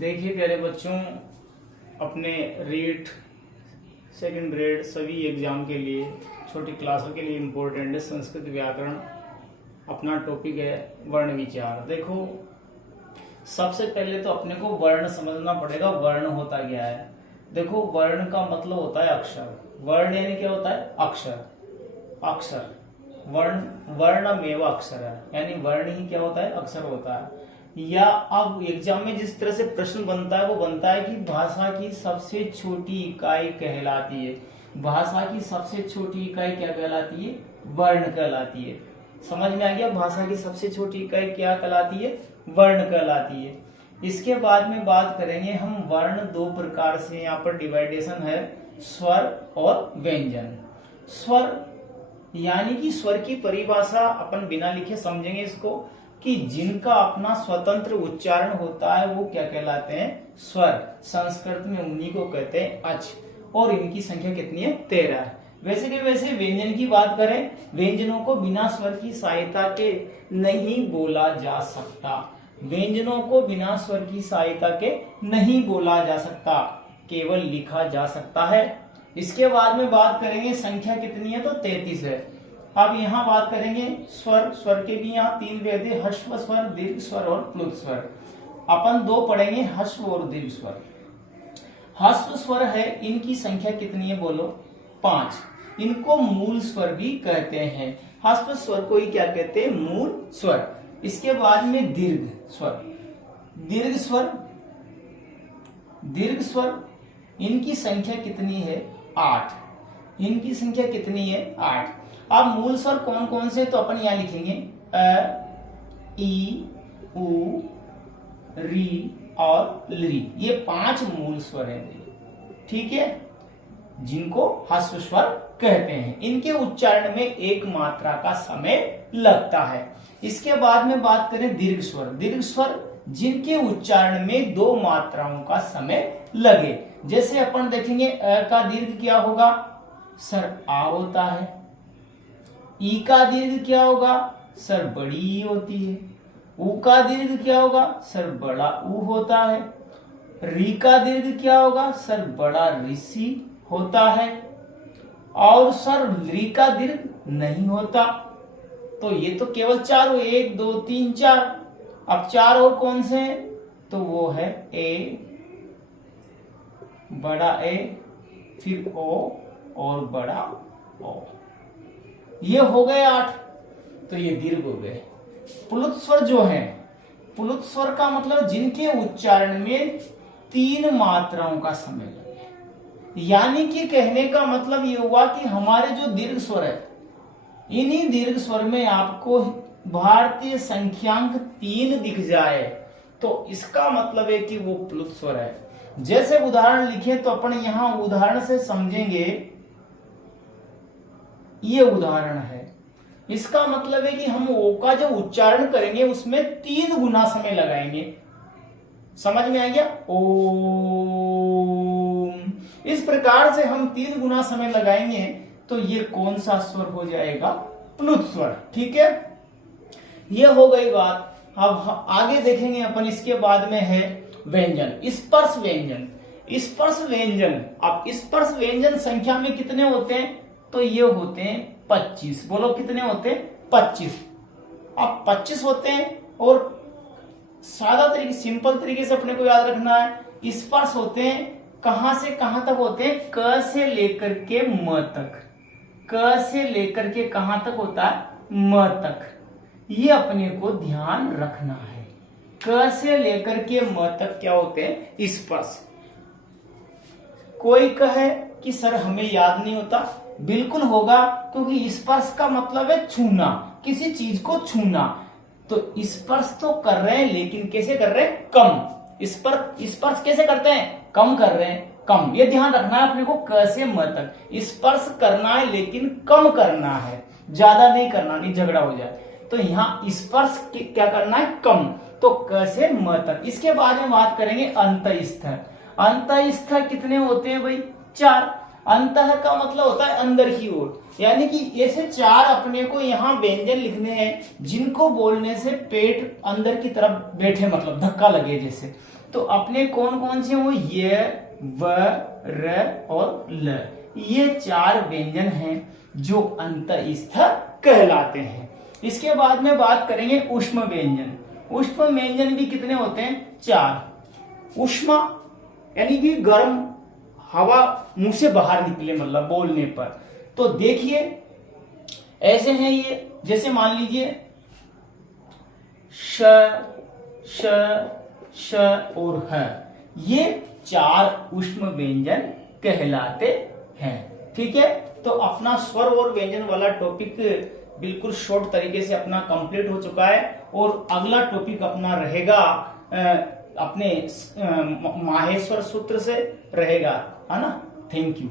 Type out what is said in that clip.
देखिए प्यारे बच्चों, अपने रीट सेकंड ग्रेड सभी एग्जाम के लिए छोटी क्लासों के लिए इम्पोर्टेंट है संस्कृत व्याकरण। अपना टॉपिक है वर्ण विचार। देखो, सबसे पहले तो अपने को वर्ण समझना पड़ेगा। वर्ण होता क्या है? देखो, वर्ण का मतलब होता है अक्षर। वर्ण यानी क्या होता है? अक्षर। अक्षर वर्ण वर्णमेव अक्षर है, यानी वर्ण ही क्या होता है? अक्षर होता है। या अब एग्जाम में जिस तरह से प्रश्न बनता है वो बनता है कि भाषा की सबसे छोटी इकाई कहलाती है। भाषा की सबसे छोटी इकाई क्या कहलाती है? वर्ण कहलाती है। समझ में आ गया? भाषा की सबसे छोटी इकाई क्या कहलाती है? वर्ण कहलाती है। इसके बाद में बात करेंगे हम वर्ण दो प्रकार से, यहाँ पर डिवाइडेशन है, स्वर और व्यंजन। स्वर यानी कि स्वर की परिभाषा अपन बिना लिखे समझेंगे इसको, कि जिनका अपना स्वतंत्र उच्चारण होता है वो क्या कहलाते हैं? स्वर। संस्कृत में उन्हीं को कहते हैं अच, और इनकी संख्या कितनी है? 13। वैसे कि वैसे व्यंजन की बात करें, व्यंजनों को बिना स्वर की सहायता के नहीं बोला जा सकता। व्यंजनों को बिना स्वर की सहायता के नहीं बोला जा सकता, केवल लिखा जा सकता है। इसके बाद में बात करेंगे संख्या कितनी है, तो 33 है। अब यहाँ बात करेंगे स्वर। स्वर के भी यहाँ 3 भेद है, ह्रस्व स्वर, दीर्घ स्वर और प्लुत स्वर। अपन 2 पढ़ेंगे, ह्रस्व और दीर्घ स्वर। ह्रस्व स्वर है, इनकी संख्या कितनी है बोलो? 5। इनको मूल स्वर भी कहते हैं। ह्रस्व स्वर को ही क्या कहते हैं? मूल स्वर। इसके बाद में दीर्घ स्वर। दीर्घ स्वर, दीर्घ स्वर, इनकी संख्या कितनी है? 8। इनकी संख्या कितनी है? 8। अब मूल स्वर कौन कौन से, तो अपन यहां लिखेंगे अ, ई, उ, री और लृ। ये 5 मूल स्वर हैं, ठीक है, जिनको ह्रस्व स्वर कहते हैं। इनके उच्चारण में एक मात्रा का समय लगता है। इसके बाद में बात करें दीर्घ स्वर। दीर्घ स्वर जिनके उच्चारण में 2 मात्राओं का समय लगे। जैसे अपन देखेंगे अ का दीर्घ क्या होगा? सर आ होता है। ई का दीर्घ क्या होगा? सर बड़ी ई होती है। उ का दीर्घ क्या होगा? सर बड़ा उ होता है। री का दीर्घ क्या होगा? सर बड़ा ऋषि होता है। और सर री का दीर्घ नहीं होता। तो ये तो केवल 4 हुए, 1 2 3 4। अब 4 और कौन से हैं? तो वो है ए, बड़ा ए, फिर ओ और बड़ा ओ। ये हो गए 8। तो ये दीर्घ हो गए। प्लुत स्वर जो है, प्लुत स्वर का मतलब जिनके उच्चारण में 3 मात्राओं का समय लगे। यानी कि कहने का मतलब ये हुआ कि हमारे जो दीर्घ स्वर है, इन्हीं दीर्घ स्वर में आपको भारतीय संख्यांक 3 दिख जाए तो इसका मतलब है कि वो प्लुत स्वर है। जैसे उदाहरण लिखे तो अपन यहां उदाहरण से समझेंगे। ये उदाहरण है, इसका मतलब है कि हम ओ का जो उच्चारण करेंगे उसमें 3 गुना समय लगाएंगे। समझ में आ गया? ओम। इस प्रकार से हम 3 गुना समय लगाएंगे तो ये कौन सा स्वर हो जाएगा? प्लुत स्वर। ठीक है, ये हो गई बात। अब आगे देखेंगे अपन। इसके बाद में है व्यंजन, स्पर्श व्यंजन। स्पर्श व्यंजन, अब स्पर्श व्यंजन संख्या में कितने होते हैं? तो ये होते हैं 25। बोलो कितने होते हैं? 25। अब 25 होते हैं, और सादा तरीके, सिंपल तरीके से अपने को याद रखना है। स्पर्श होते हैं, कहां से कहां तक होते हैं? क से लेकर के म तक। क से लेकर के कहां तक होता है? म तक। ये अपने को ध्यान रखना है। क से लेकर के म तक क्या होते हैं? स्पर्श। कोई कहे कि सर हमें याद नहीं होता, बिल्कुल होगा, क्योंकि स्पर्श का मतलब है छूना, किसी चीज को छूना। तो स्पर्श तो कर रहे हैं, लेकिन कैसे कर रहे हैं? कम। स्पर्श कैसे करते हैं? कम कर रहे हैं, कम। ये ध्यान रखना है अपने को। क से म तक स्पर्श करना है, लेकिन कम करना है, ज्यादा नहीं करना, नहीं झगड़ा हो जाए। तो यहाँ स्पर्श क्या करना है? कम। तो क से म तक। इसके बाद में बात करेंगे अंतःस्थ। अंतःस्थ कितने होते हैं भाई? 4। अंतः का मतलब होता है अंदर की ओर, यानी कि ऐसे 4 अपने को यहाँ व्यंजन लिखने हैं जिनको बोलने से पेट अंदर की तरफ बैठे, मतलब धक्का लगे जैसे। तो अपने कौन कौन से वो य, व, र और ल, ये 4 व्यंजन हैं जो अंतःस्थ कहलाते हैं। इसके बाद में बात करेंगे ऊष्म व्यंजन। ऊष्म व्यंजन भी कितने होते हैं? 4। ऊष्मा यानी कि गर्म हवा मुंह से बाहर निकले, मतलब बोलने पर। तो देखिए ऐसे हैं ये, जैसे मान लीजिए श, श, श और ह, ये 4 ऊष्म व्यंजन कहलाते हैं। ठीक है, तो अपना स्वर और व्यंजन वाला टॉपिक बिल्कुल शॉर्ट तरीके से अपना कंप्लीट हो चुका है। और अगला टॉपिक अपना रहेगा अपने माहेश्वर सूत्र से रहेगा, है ना। Thank you.